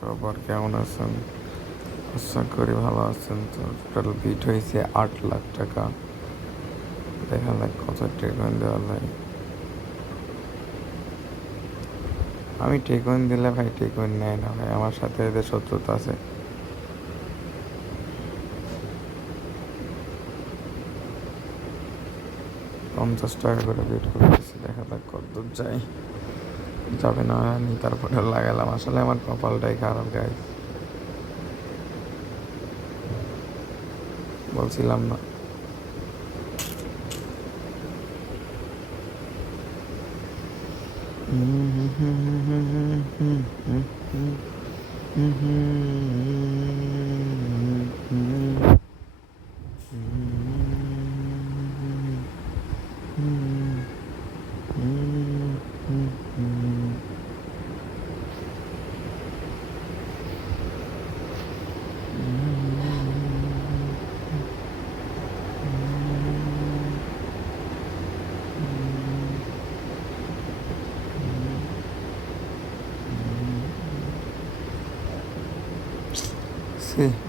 সবার কেমন আছেন? আশা করি ভালো আছেন। তো টোটাল বিট হয়েছে 8 লাখ টাকা। দেখা যাক কত টেকন দেওয়া যায়। আমি টেকন দিলে ভাই টেকন নেয় না ভাই, আমার সাথে এদের শত্রুতা আছে। ৳50 করে বিট করে দিচ্ছি, দেখা যাক কত দূর যায়। যাবে না আমি তারপরে লাগালাম। আসলে আমার কপালটাই খারাপ গাইস, বলছিলাম না।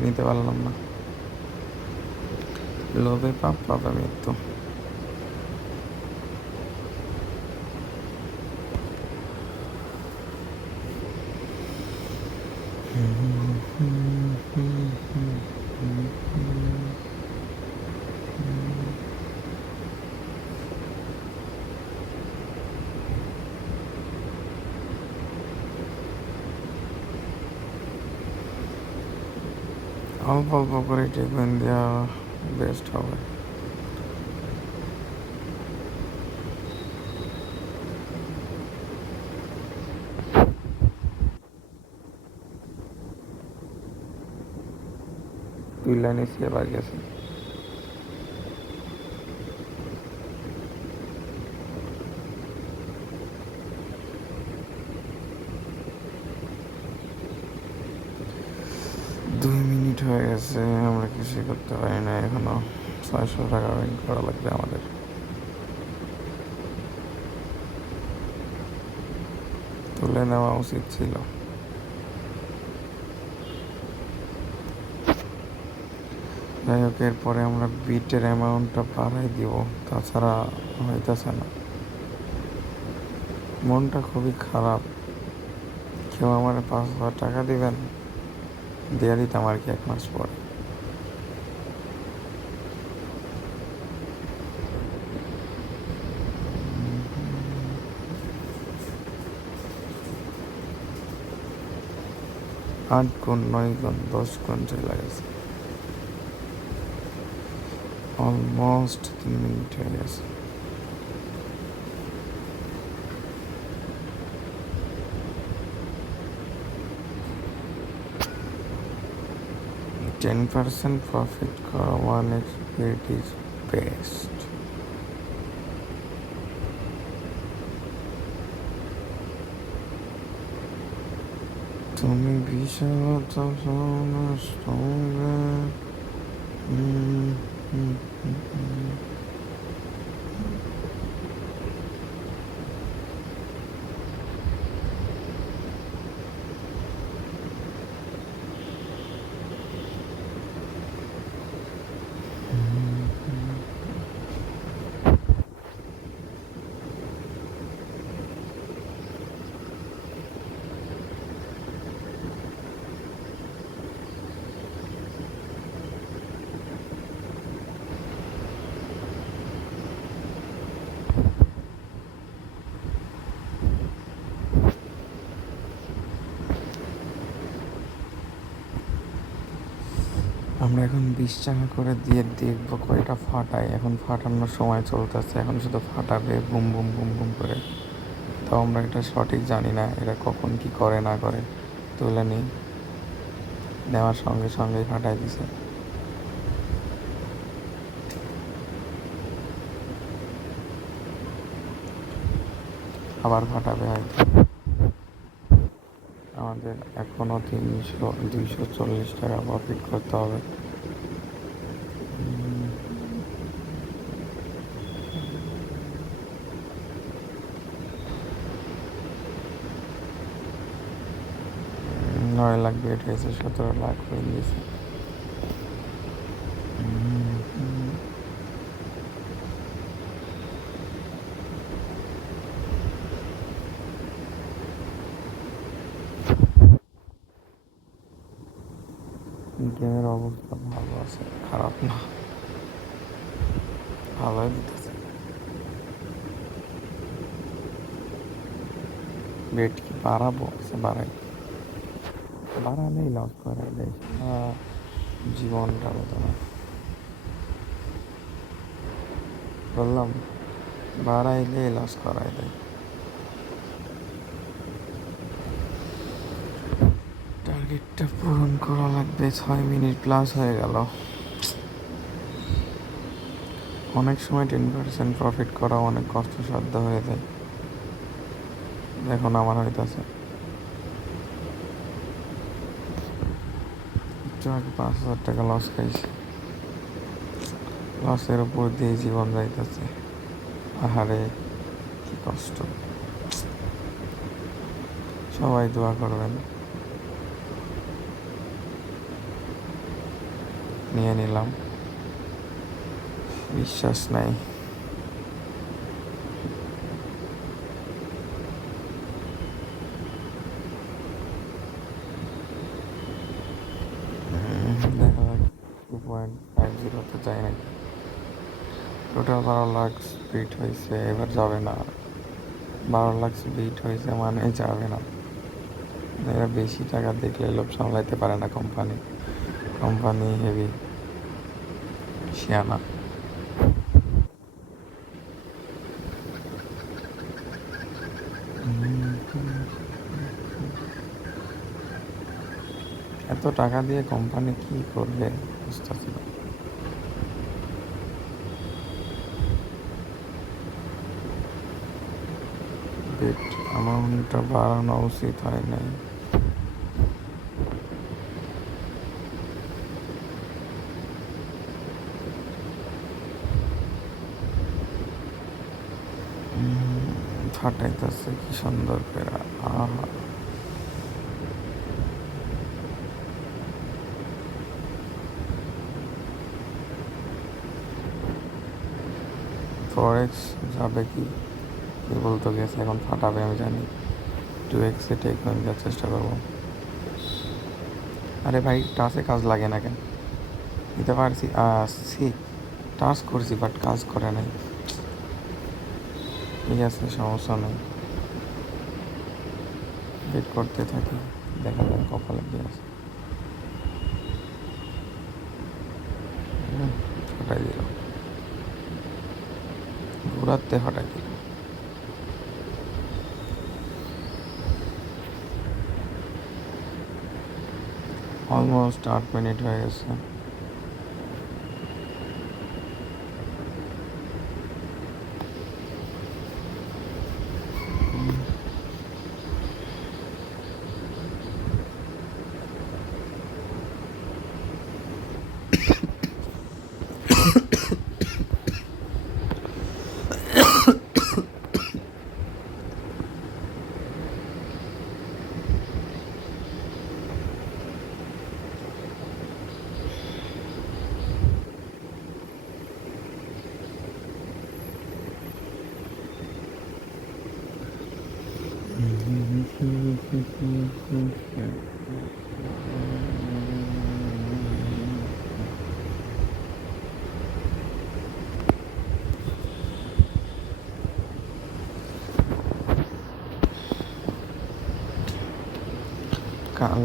নিতে পারলাম না। লোভে পাপ, পাপে মৃত্যু। অল্প অল্প করে টিফিন দেওয়া বেস্ট হবে। দুই লাইনে সে বাকি আছে। হয়ে গেছে, আমরা কিছুই করতে পারি না এখনো। 600 টাকা ব্যাংক করা লাগবে আমাদের। তুলে নেওয়া উচিত ছিল। যাই হোক, এরপরে আমরা বিটের অ্যামাউন্টটা বাড়াই দিব, তাছাড়া হইতেছে না। মনটা খুবই খারাপ। কেউ আমার 5,000 টাকা দিবেন? দিয়ে দিতাম আর কি 1 মাস পরে। আট গুণ, 9 গুণ, 10 গুণ চলে গেছে। অলমোস্ট 3 মিনিট হয়ে গেছে। $10% প্রফিট করা 1x বিট ইজ বেস্ট। তুমি বিশালতা সঙ্গে আমরা এখন 20 টাকা করে দিয়ে দেখবো কয়টা ফাটায়। এখন ফাটানোর সময় চলতেছে, এখন শুধু ফাটাবে বুম বুম বুম বুম করে। তাও আমরা এটা সঠিক জানি না এটা কখন কি করে না করে। তুলে নিই, নেওয়ার সঙ্গে সঙ্গেই ফাটাই দিছে। আবার ফাটাবে হয়তো। আমাদের এখনও 240 টাকা প্রফিট করতে হবে। 9 লাখ বেট হয়েছে, 17 লাখ হয়ে গেছে। গেমের অবস্থা ভালো আছে, খারাপ না, ভালোই দিতেছে। বেট কি বাড়াবো? বাড়াই, বাড়ালেই লস করে দেয়, জীবনটা মতো না। বললাম বাড়াইলেই লস করাই দেয়। টার্গেটটা পূরণ করা লাগবে। 6 মিনিট প্লাস হয়ে গেল। অনেক সময় 10% প্রফিট করা অনেক কষ্টসাধ্য হয়ে যায়। দেখুন আমার হইতেছে, একটু আগে 5,000 টাকা লস খাইছি। লসের উপর দিয়ে জীবন যাইতেছে। আহারে কি কষ্ট। সবাই দোয়া করবেন। নিয়ে নিলাম, বিশ্বাস নাই। দেখা যাক 2.50 যায় নাকি। টোটাল 12 লাখ স্পিড হয়েছে, এবার যাবে না। 12 লাখ স্পিড হয়েছে মানে যাবে না। এরা বেশি টাকা দেখলে লোভ সামলাইতে পারে না কোম্পানি। Company heavy শিয়ানা। এত টাকা দিয়ে কোম্পানি কি করবে বুঝতেছি না। বেট অ্যামাউন্টটা বাড়ানো উচিত হয় নাই। ফাটাইতেছে কি সুন্দর করে, আহা। ফরেক্স যাবে কি বলতে গেছে, এখন ফাটাবে আমি জানি। 2x-এ টেক হয়ে যাওয়ার চেষ্টা করবো। আরে ভাই টাচে কাজ লাগে না কেন? নিতে পারছি, টাচ করছি বাট কাজ করে নাই। ঠিক আছে, সমস্যা নেই, ওয়েট করতে থাকি, দেখা যাক কপালে কি আছে। ফাটাই দিল, ঘুরাতে ফাটাই দিল। অলমোস্ট 8 মিনিট হয়ে গেছে।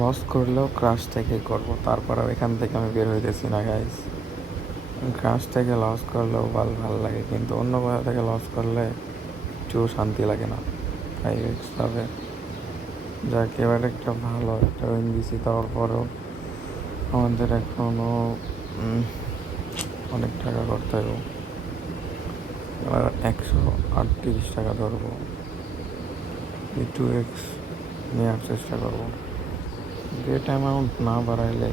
লস করলেও ক্রাশ থেকে করবো, তারপরেও এখান থেকে আমি বের হইতেছি না গাইস। ক্রাশ থেকে লস করলেও ভালো লাগে, কিন্তু অন্য কোথা থেকে লস করলে একটু শান্তি লাগে না। 5x পাবে, যাক এবার একটা ভালো একটা উইন দিছি। তারপরেও আমাদের এখনও অনেক টাকা করতে হবে। এবার 138 টাকা ধরবো, 2x নেওয়ার চেষ্টা করবো। বেট অ্যামাউন্ট না বাড়াইলে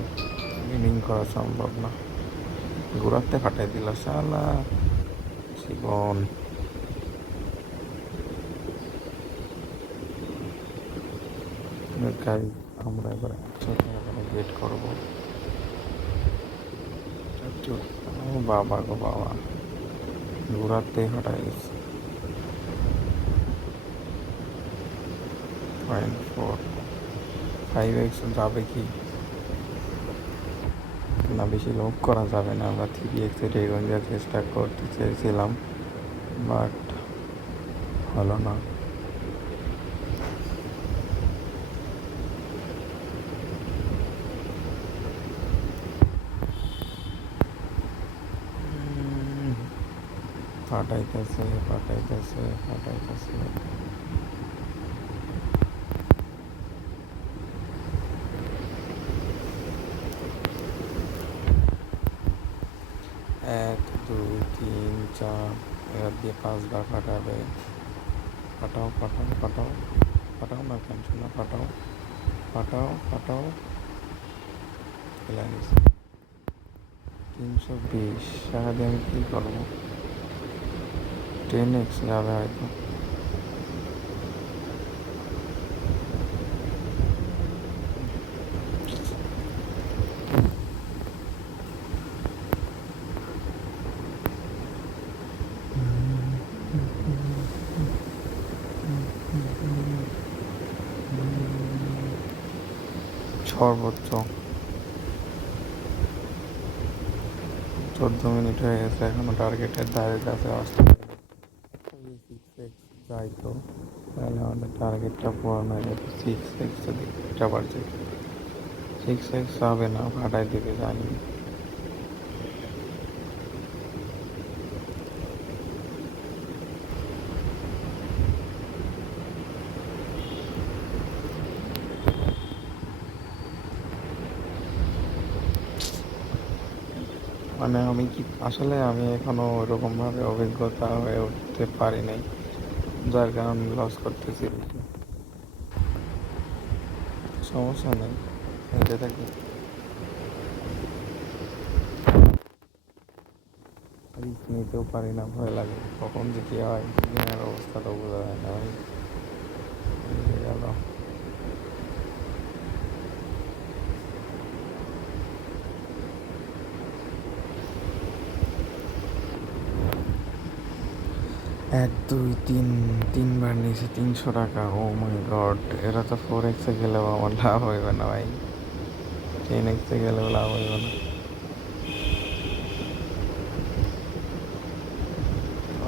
উইনিং করা সম্ভব না। ঘুরাতে ফাটাই দিল শালা জীবন। গাইস আমরা এবার 100 টাকা করে বেট করবো। ও বাবা গো বাবা, ঘুরাতেই হঠাৎ গেছে। 0.4 5x যাবে কি না, বেশি লোভ করা যাবে না। আমরা 3x এর এগোন দেওয়ার চেষ্টা করতে চেয়েছিলাম, বাট হলো না। ফাটাইতেছে ফাটাইতেছে ফাটাইতেছে। এক দুই তিন চার, এবার দিয়ে 5বার ফাটাবে। ফাটাও ফাটাও ফাটাও ফাটাও না, টেনশন না, ফাটাও ফাটাও ফাটাও। খেলা 320 টাকা দিয়ে আমি কী করবো? 10x যাবে হয়তো। সর্বোচ্চ 14 মিনিট হয়ে গেছে, এখনো টার্গেটের ধারে কাছে আসতে। 6x যাইতো তাহলে আমাদের টার্গেটটা পূরণ হয়ে যেত। 6x যদি আবার যেত, 6x হবে না, ভাড়ায় দিতে জানি। মানে আমি কি আসলে আমি এখনো ওরকমভাবে অভিজ্ঞতা হয়ে উঠতে পারি নাই, যার কারণে লস করতেছি বেশি। সমস্যা নেই, হেঁটে থাকি। রিস্ক নিতেও পারি না, ভয় লাগে কখন যে কী হয়। দিনের অবস্থা তো বোঝা যায় না ভাই। গেল। 1 2 3, 3বার নিয়েছি 300 টাকা। ও মাই গড, এরা তো 4x গেলেও আমার লাভ হইবে না ভাই, 10x গেলেও লাভ হইবে না।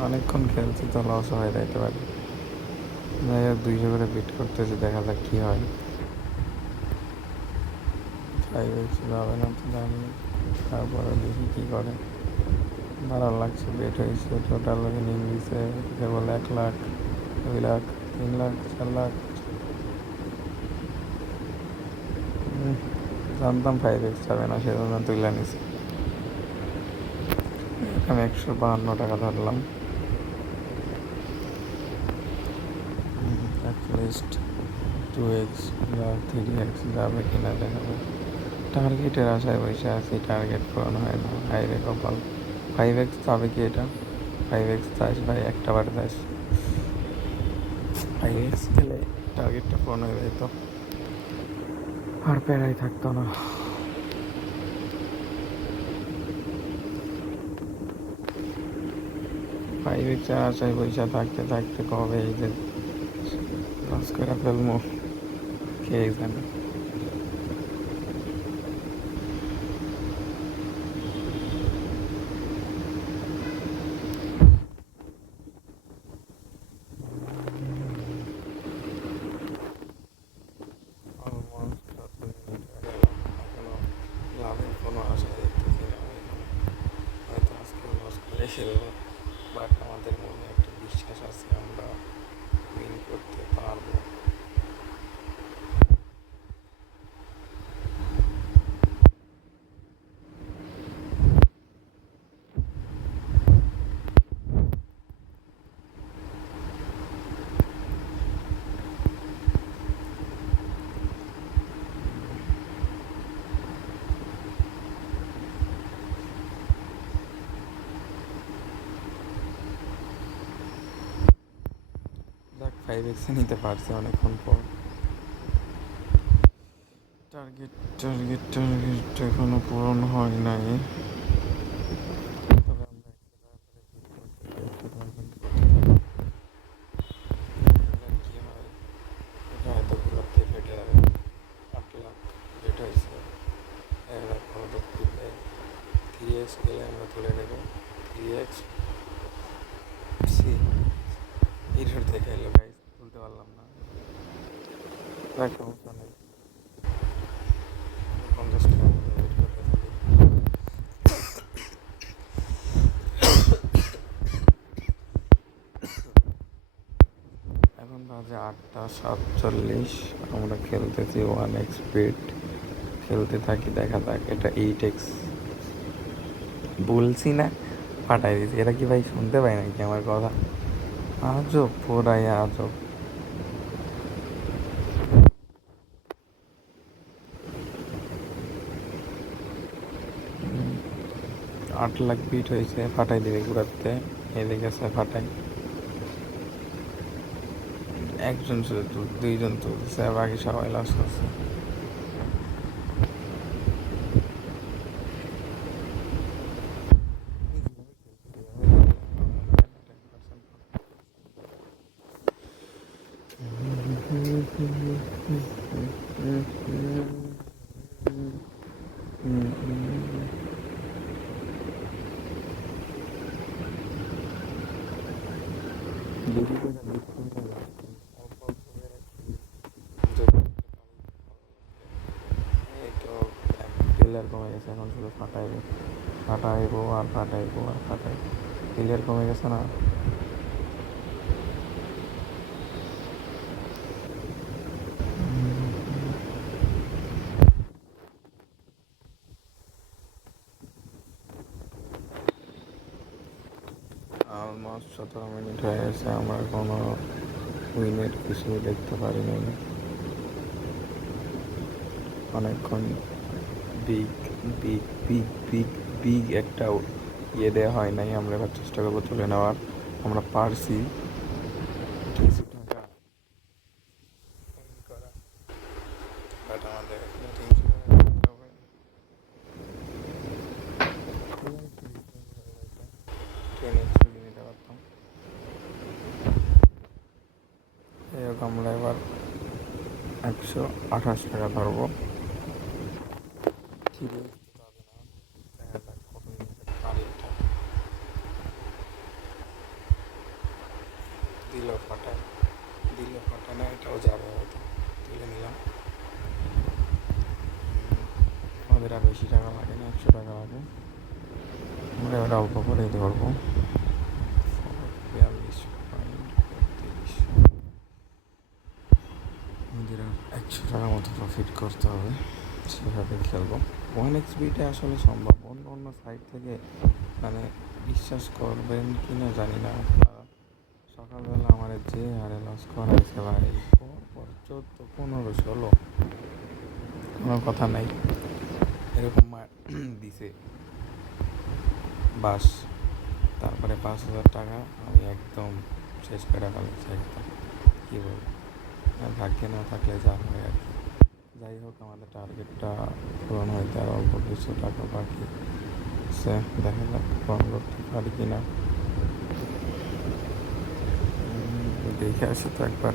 অনেকক্ষণ খেলছি তো, লস হয়ে যাইতে পারে। যাই হোক, 200 করে বিট করতেছি, দেখা যাক কী হয়। 5x যাবে না তো জানি, তারপরে দেখি কী করে। ভালো লাগছে, বেট হয়েছে, টোটাল উইনিং দিছে কেবল 1 লাখ, 2 লাখ, 3 লাখ, 4 লাখ। জানতাম 5x যাবে না, সেজন্য তুলে নিছি। আমি 152 টাকা ধরলাম। অ্যাটলিস্ট 2x বা 3x যাবে কিনা দেখাবো। টার্গেটের আশায় বসে আছি, টার্গেট পূরণ হয় না, হাইরে কপাল। 5x যাবে কি এটা? 5x চাইস ভাই, একটা বার চাইস। 5x গেলে টার্গেটটা পূরণ হয়ে যেত, আর প্যারাই থাকতো না। 5x আশায় বসে থাকতে থাকতে কবে এই যে লস করে ফেলবো কে জানে। অলমোস্ট 7 মিনিট হয়ে গেল, এখনো লাভের কোনো আশা দেখতেছি না আমি। হয়তো আজকে লস করে ফেলবো, বাট আমাদের মনে একটা বিশ্বাস আছে আমরা উইন করতে পারবো। যাক, 5x নিতে পারছি অনেকক্ষণ পর। টার্গেট এখনো পূরণ হয় নাই, তবে আমরা একটু টার্গেট করতে থাকি। কি হয়, এটা হয়তো ঘুরাতে ফেটে যাবে। 8 লাখ যেটা হয়েছে 1 লাখ পদক দিলে 3x গেলে আমরা তুলে নেব। 3x সি এরর দেখে এলো গাইস, তুলতে পারলাম না, সমস্যা নেই। 50 টাকা ওয়েট করতে থাকি। এখন বাজে 8টা 47, আমরা খেলতেছি 1x স্পিড, খেলতে থাকি, দেখা যাক। এটা 8x বলছি না, ফাটাই দিয়েছি। এরা কি ভাই শুনতে পায় নাকি আমার কথা? আজব, পুরাই আজব। 8 লাখ বিট হয়েছে, ফাটাই দিবে ঘুরাতে। এদিকে আছে ফাটাই, একজন শুধু 2জন তুলছে, বাকি সবাই লস করছে। এই তো প্লেয়ার কমে গেছে, এখন শুধু ফাটাইবো, ফাটাইবো আর ফাটাইবো আর ফাটাইবো। প্লেয়ার কমে গেছে না? অলমোস্ট 17 মিনিট হয়ে গেছে, আমরা কোনো উইনের কিছু দেখতে পারিনি। অনেকক্ষণ big big big big big একটা দেওয়া হয় নাই। আমরা এবার চেষ্টা করবো তুলে নেওয়ার। আমরা পারছি কিছু টাকা করা, বাট আমাদের এখানে 300 টাকা দিতে হবে। ট্রেনে ছুটি নিতে পারতাম। এরকম আমরা এবার 128 টাকা ধরবো। ঠিক হবে না, দেখা যাক কত পারি। এটা দিল ফাটায়, দিল ফাটায় না, এটাও যাবে হয়তো। তুলে নিলাম। আমাদের আর বেশি টাকা লাগে না, 100 টাকা লাগে। আমরা এবার অল্প করেই ধরবো। 42.32। আমাদের আর 100 টাকা মতো প্রফিট করতে হবে, সেভাবে খেলবো। 1x বিটে আসলে সম্ভব, অন্য অন্য সাইট থেকে মানে বিশ্বাস করবেন কি না জানি না। সকালবেলা আমার যে হারে লস করাইছে ভাই, পর 14, 15, 16, কোনো কথা নাই, এরকম দিছে বাস। তারপরে 5,000 টাকা আমি একদম শেষ করে ফেলেছি একদম, কী বলবো। ভাগ্যে না থাকলে যা হয় আর কি। যাই হোক, আমাদের টার্গেটটা পূরণ হইতে আর অল্প কিছু টাকা বাকি সে দেখা যাক পূরণ করতে পারি কিনা। দেখে আসি তো একবার।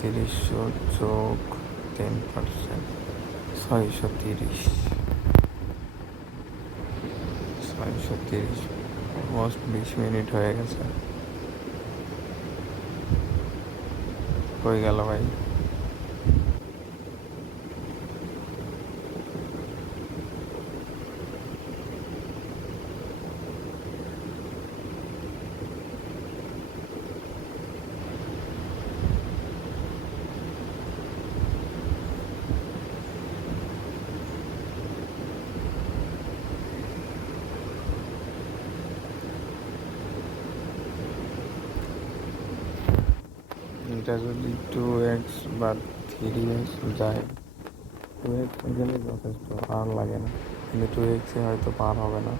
3300 যোগ 10%, 630। 630, অলমোস্ট 20 মিনিট হয়ে গেছে। হয়ে গেল ভাই। এটা যদি 2x বা 3x যায়, 2x গেলে যথেষ্ট, আর লাগে না। কিন্তু 2x হয়তো পার হবে না,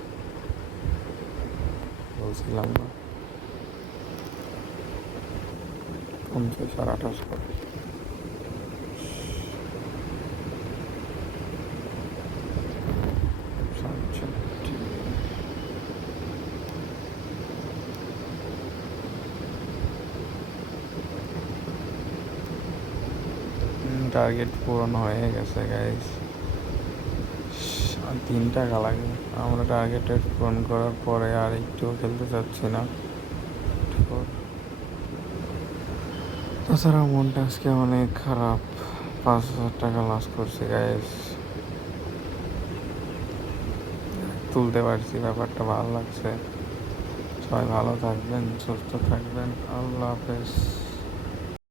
বলছিলাম না। 29 আর 28 করে। টার্গেট পূরণ হয়ে গেছে গাইস, আর 3 টাকা লাগে। আমরা টার্গেট পূরণ করার পরে আর একটুও খেলতে চাচ্ছি না। তাছাড়া মনটা আজকে অনেক খারাপ। 5,000 টাকা লস করছি গাইস, তুলতে পারছি, ব্যাপারটা ভালো লাগছে। সবাই ভালো থাকবেন, সুস্থ থাকবেন, আল্লাহ হাফেজ।